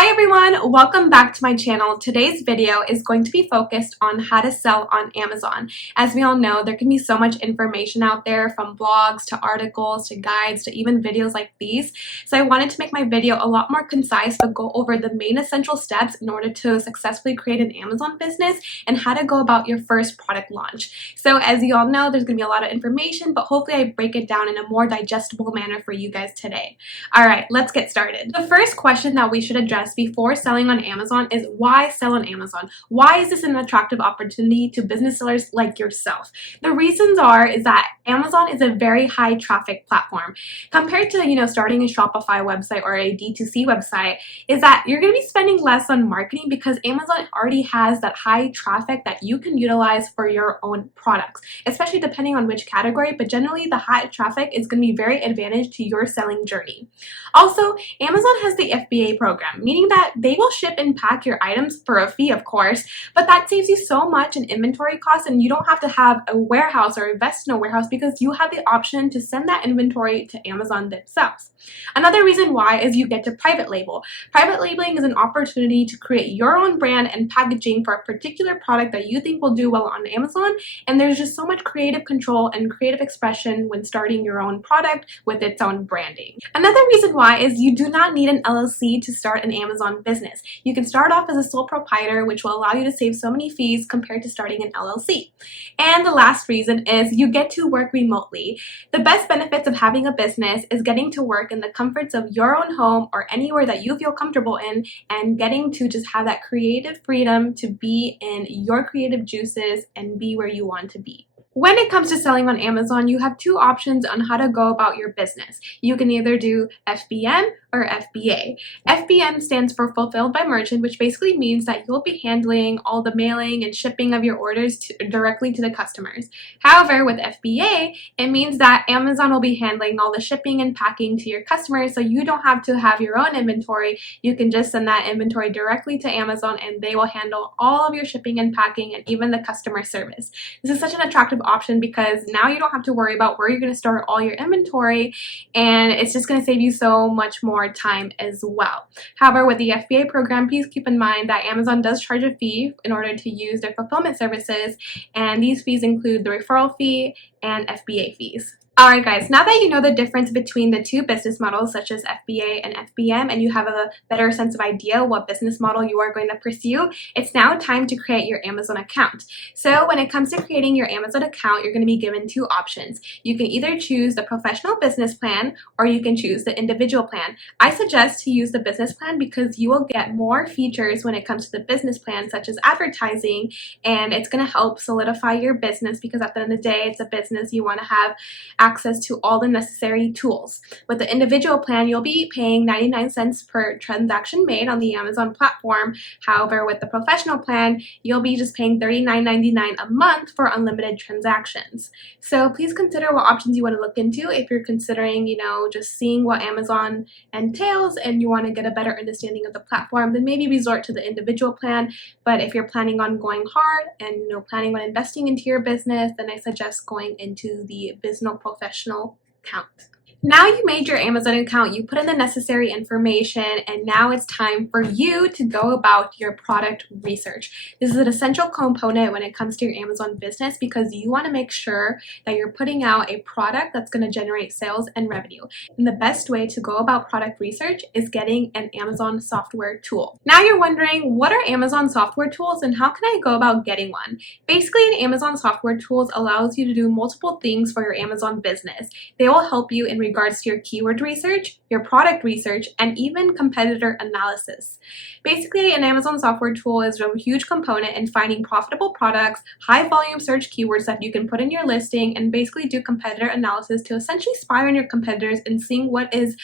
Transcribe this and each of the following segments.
Hi everyone, welcome back to my channel. Today's video is going to be focused on how to sell on Amazon. As we all know, there can be so much information out there, from blogs to articles to guides to even videos like these. So I wanted to make my video a lot more concise, but go over the main essential steps in order to successfully create an Amazon business and how to go about your first product launch. So as you all know, there's going to be a lot of information, but hopefully I break it down in a more digestible manner for you guys today. Alright, let's get started. The first question that we should address before selling on Amazon is why sell on Amazon? Why is this an attractive opportunity to business sellers like yourself? The reasons is that Amazon is a very high traffic platform compared to starting a Shopify website or a D2C website. Is that you're going to be spending less on marketing because Amazon already has that high traffic that you can utilize for your own products, especially depending on which category, but generally the high traffic is going to be very advantage to your selling journey. Also, Amazon has the FBA program, meaning that they will ship and pack your items for a fee, of course, but that saves you so much in inventory costs, and you don't have to have a warehouse or invest in a warehouse because you have the option to send that inventory to Amazon themselves. Another reason why is you get to private label. Private labeling is an opportunity to create your own brand and packaging for a particular product that you think will do well on Amazon, and there's just so much creative control and creative expression when starting your own product with its own branding. Another reason why is you do not need an LLC to start an Amazon business. You can start off as a sole proprietor, which will allow you to save so many fees compared to starting an LLC. And the last reason is you get to work remotely. The best benefits of having a business is getting to work in the comforts of your own home or anywhere that you feel comfortable in, and getting to just have that creative freedom to be in your creative juices and be where you want to be. When it comes to selling on Amazon, you have two options on how to go about your business. You can either do FBM or FBA. FBM stands for Fulfilled by Merchant, which basically means that you'll be handling all the mailing and shipping of your orders directly to the customers. However, with FBA, it means that Amazon will be handling all the shipping and packing to your customers, so you don't have to have your own inventory. You can just send that inventory directly to Amazon and they will handle all of your shipping and packing and even the customer service. This is such an attractive option because now you don't have to worry about where you're going to store all your inventory, and it's just going to save you so much more time as well. However, with the FBA program, please keep in mind that Amazon does charge a fee in order to use their fulfillment services, and these fees include the referral fee and FBA fees. Alright guys, now that you know the difference between the two business models such as FBA and FBM, and you have a better sense of idea what business model you are going to pursue, it's now time to create your Amazon account. So when it comes to creating your Amazon account, you're going to be given two options. You can either choose the professional business plan or you can choose the individual plan. I suggest to use the business plan because you will get more features when it comes to the business plan, such as advertising, and it's going to help solidify your business because at the end of the day, it's a business. You want to have access to all the necessary tools. With the individual plan, you'll be paying 99 cents per transaction made on the Amazon platform. However, with the professional plan, you'll be just paying $39.99 a month for unlimited transactions. So please consider what options you want to look into if you're considering, just seeing what Amazon entails and you want to get a better understanding of the platform, then maybe resort to the individual plan. But if you're planning on going hard and planning on investing into your business, then I suggest going into the business professional account. Now you made your Amazon account, you put in the necessary information, and now it's time for you to go about your product research. This is an essential component when it comes to your Amazon business because you want to make sure that you're putting out a product that's going to generate sales and revenue. And the best way to go about product research is getting an Amazon software tool. Now you're wondering, what are Amazon software tools and how can I go about getting one? Basically, an Amazon software tools allows you to do multiple things for your Amazon business. They will help you in regards to your keyword research, your product research, and even competitor analysis. Basically, an Amazon software tool is a huge component in finding profitable products, high volume search keywords that you can put in your listing, and basically do competitor analysis to essentially spy on your competitors and seeing what is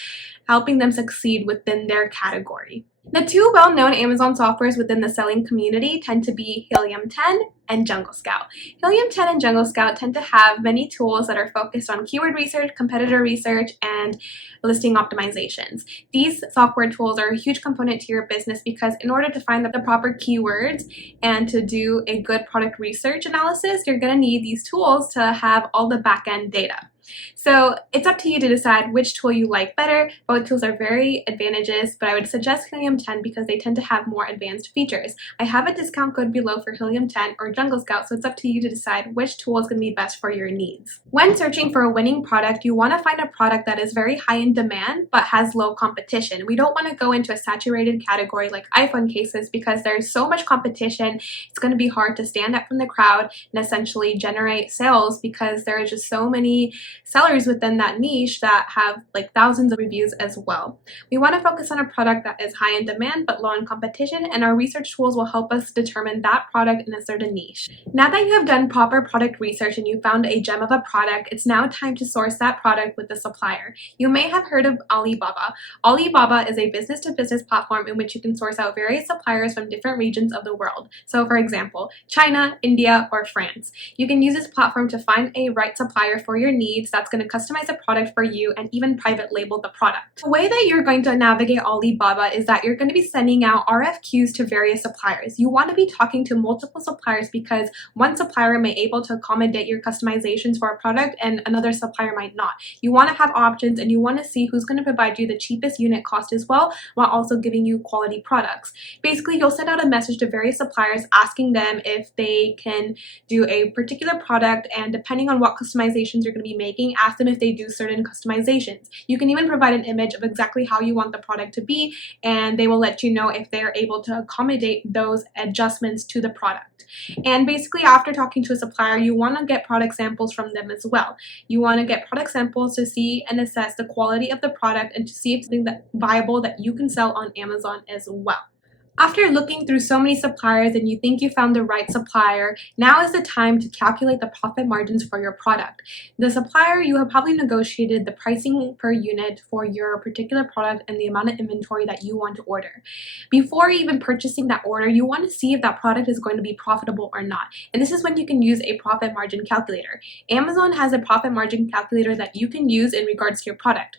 helping them succeed within their category. The two well-known Amazon softwares within the selling community tend to be Helium 10 and Junglescout. Helium 10 and Junglescout tend to have many tools that are focused on keyword research, competitor research, and listing optimizations. These software tools are a huge component to your business because in order to find the proper keywords and to do a good product research analysis, you're going to need these tools to have all the back-end data. So it's up to you to decide which tool you like better. Both tools are very advantageous, but I would suggest Helium 10 because they tend to have more advanced features. I have a discount code below for Helium 10 or Junglescout, so it's up to you to decide which tool is going to be best for your needs. When searching for a winning product, you want to find a product that is very high in demand but has low competition. We don't want to go into a saturated category like iPhone cases because there's so much competition. It's going to be hard to stand out from the crowd and essentially generate sales because there are just so many sellers within that niche that have like thousands of reviews as well. We want to focus on a product that is high in demand but low in competition, and our research tools will help us determine that product in a certain niche. Now that you have done proper product research and you found a gem of a product, it's now time to source that product with the supplier. You may have heard of Alibaba. Alibaba is a business-to-business platform in which you can source out various suppliers from different regions of the world. So for example, China, India, or France. You can use this platform to find a right supplier for your needs that's going to customize the product for you and even private label the product. The way that you're going to navigate Alibaba is that you're going to be sending out RFQs to various suppliers. You want to be talking to multiple suppliers because one supplier may be able to accommodate your customizations for a product and another supplier might not. You want to have options and you want to see who's going to provide you the cheapest unit cost as well while also giving you quality products. Basically, you'll send out a message to various suppliers asking them if they can do a particular product, and depending on what customizations you're going to be making, ask them if they do certain customizations. You can even provide an image of exactly how you want the product to be, and they will let you know if they're able to accommodate those adjustments to the product. And basically, after talking to a supplier, you want to get product samples from them as well. You want to get product samples to see and assess the quality of the product and to see if it's something that's viable that you can sell on Amazon as well. After looking through so many suppliers and you think you found the right supplier, now is the time to calculate the profit margins for your product. The supplier, you have probably negotiated the pricing per unit for your particular product and the amount of inventory that you want to order. Before even purchasing that order, you want to see if that product is going to be profitable or not. And this is when you can use a profit margin calculator. Amazon has a profit margin calculator that you can use in regards to your product.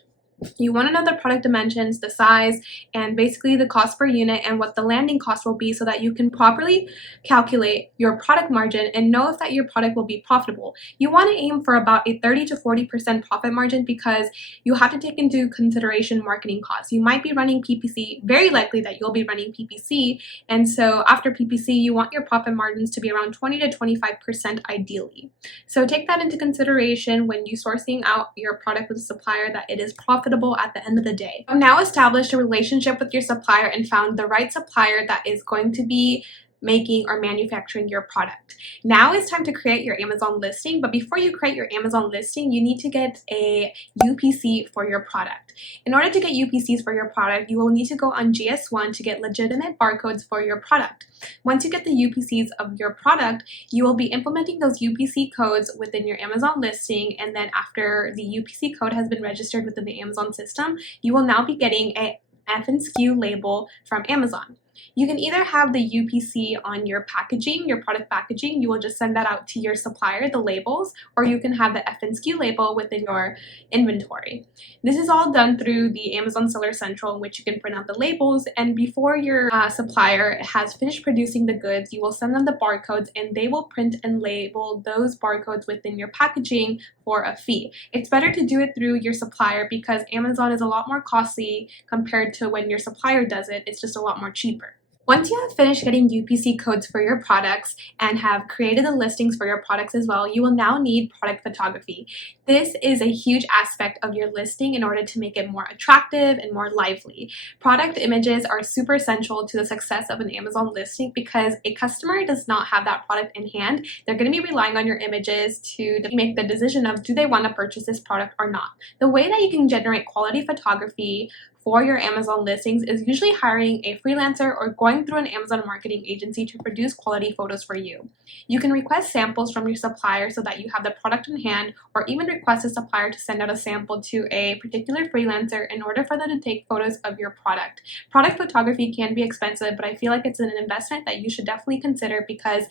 You want to know the product dimensions, the size, and basically the cost per unit and what the landing cost will be so that you can properly calculate your product margin and know if that your product will be profitable. You want to aim for about a 30 to 40% profit margin because you have to take into consideration marketing costs. You might be running PPC, very likely that you'll be running PPC, and so after PPC, you want your profit margins to be around 20 to 25% ideally. So take that into consideration when you sourcing out your product with a supplier that it is profitable at the end of the day. You've now established a relationship with your supplier and found the right supplier that is going to be making or manufacturing your product. Now it's time to create your Amazon listing, but before you create your Amazon listing, you need to get a UPC for your product. In order to get UPCs for your product, you will need to go on GS1 to get legitimate barcodes for your product. Once you get the UPCs of your product, you will be implementing those UPC codes within your Amazon listing, and then after the UPC code has been registered within the Amazon system, you will now be getting a FNSKU label from Amazon. You can either have the UPC on your packaging, your product packaging, you will just send that out to your supplier, the labels, or you can have the FNSKU label within your inventory. This is all done through the Amazon Seller Central in which you can print out the labels, and before your supplier has finished producing the goods, you will send them the barcodes and they will print and label those barcodes within your packaging for a fee. It's better to do it through your supplier because Amazon is a lot more costly compared to when your supplier does it. It's just a lot more cheaper. Once you have finished getting UPC codes for your products and have created the listings for your products as well, you will now need product photography. This is a huge aspect of your listing in order to make it more attractive and more lively. Product images are super essential to the success of an Amazon listing because a customer does not have that product in hand. They're going to be relying on your images to make the decision of do they want to purchase this product or not. The way that you can generate quality photography for your Amazon listings is usually hiring a freelancer or going through an Amazon marketing agency to produce quality photos for you. You can request samples from your supplier so that you have the product in hand, or even request a supplier to send out a sample to a particular freelancer in order for them to take photos of your product. Product photography can be expensive, but I feel like it's an investment that you should definitely consider because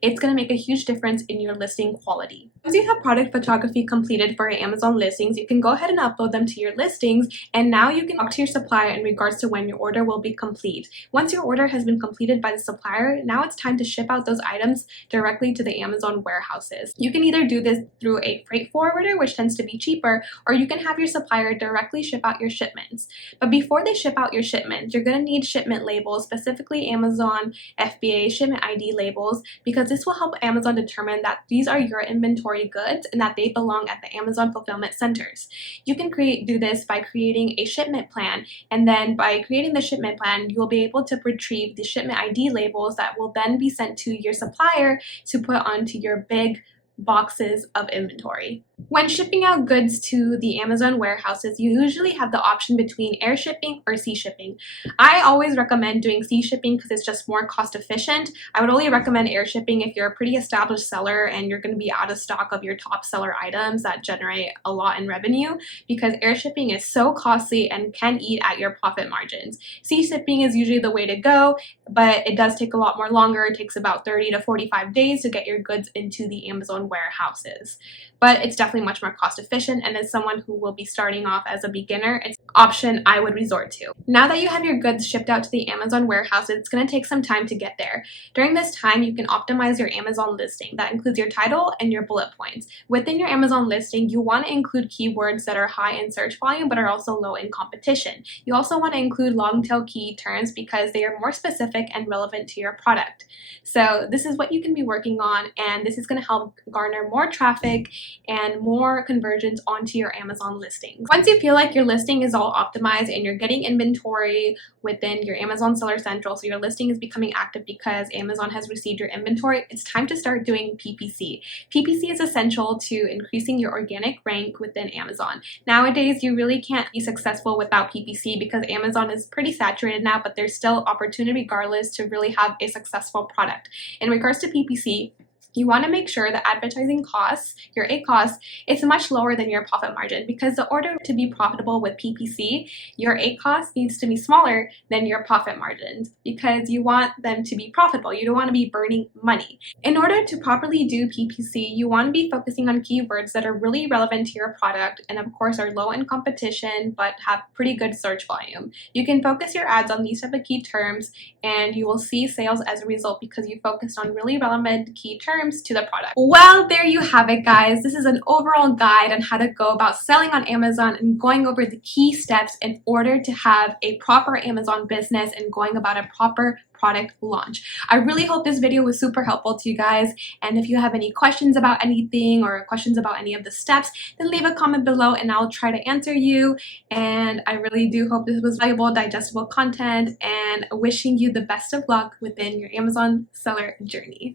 it's going to make a huge difference in your listing quality. Once you have product photography completed for your Amazon listings, you can go ahead and upload them to your listings, and now you can talk to your supplier in regards to when your order will be complete. Once your order has been completed by the supplier, now it's time to ship out those items directly to the Amazon warehouses. You can either do this through a freight forwarder, which tends to be cheaper, or you can have your supplier directly ship out your shipments. But before they ship out your shipments, you're going to need shipment labels, specifically Amazon FBA shipment ID labels, because this will help Amazon determine that these are your inventory goods and that they belong at the Amazon fulfillment centers. You can do this by creating a shipment plan, and then by creating the shipment plan, you will be able to retrieve the shipment ID labels that will then be sent to your supplier to put onto your big boxes of inventory. When shipping out goods to the Amazon warehouses, you usually have the option between air shipping or sea shipping. I always recommend doing sea shipping because it's just more cost efficient. I would only recommend air shipping if you're a pretty established seller and you're going to be out of stock of your top seller items that generate a lot in revenue, because air shipping is so costly and can eat at your profit margins. Sea shipping is usually the way to go, but it does take a lot more longer. It takes about 30 to 45 days to get your goods into the Amazon warehouses. But it's definitely much more cost efficient, and as someone who will be starting off as a beginner, it's an option I would resort to. Now that you have your goods shipped out to the Amazon warehouses, it's going to take some time to get there. During this time, you can optimize your Amazon listing. That includes your title and your bullet points. Within your Amazon listing, you want to include keywords that are high in search volume but are also low in competition. You also want to include long tail key terms because they are more specific and relevant to your product. So this is what you can be working on, and this is going to help garner more traffic and more conversions onto your Amazon listings. Once you feel like your listing is all optimized and you're getting inventory within your Amazon Seller Central, so your listing is becoming active because Amazon has received your inventory, it's time to start doing PPC. PPC is essential to increasing your organic rank within Amazon. Nowadays, you really can't be successful without PPC because Amazon is pretty saturated now, but there's still opportunity regardless to really have a successful product. In regards to PPC, you want to make sure the advertising costs, your A cost, is much lower than your profit margin, because in order to be profitable with PPC, your A cost needs to be smaller than your profit margins because you want them to be profitable. You don't want to be burning money. In order to properly do PPC, you want to be focusing on keywords that are really relevant to your product and of course are low in competition but have pretty good search volume. You can focus your ads on these type of key terms and you will see sales as a result because you focused on really relevant key terms to the product. Well, there you have it, guys. This is an overall guide on how to go about selling on Amazon and going over the key steps in order to have a proper Amazon business and going about a proper product launch. I really hope this video was super helpful to you guys, and if you have any questions about anything or questions about any of the steps, then leave a comment below and I'll try to answer you. And I really do hope this was valuable, digestible content, and wishing you the best of luck within your Amazon seller journey.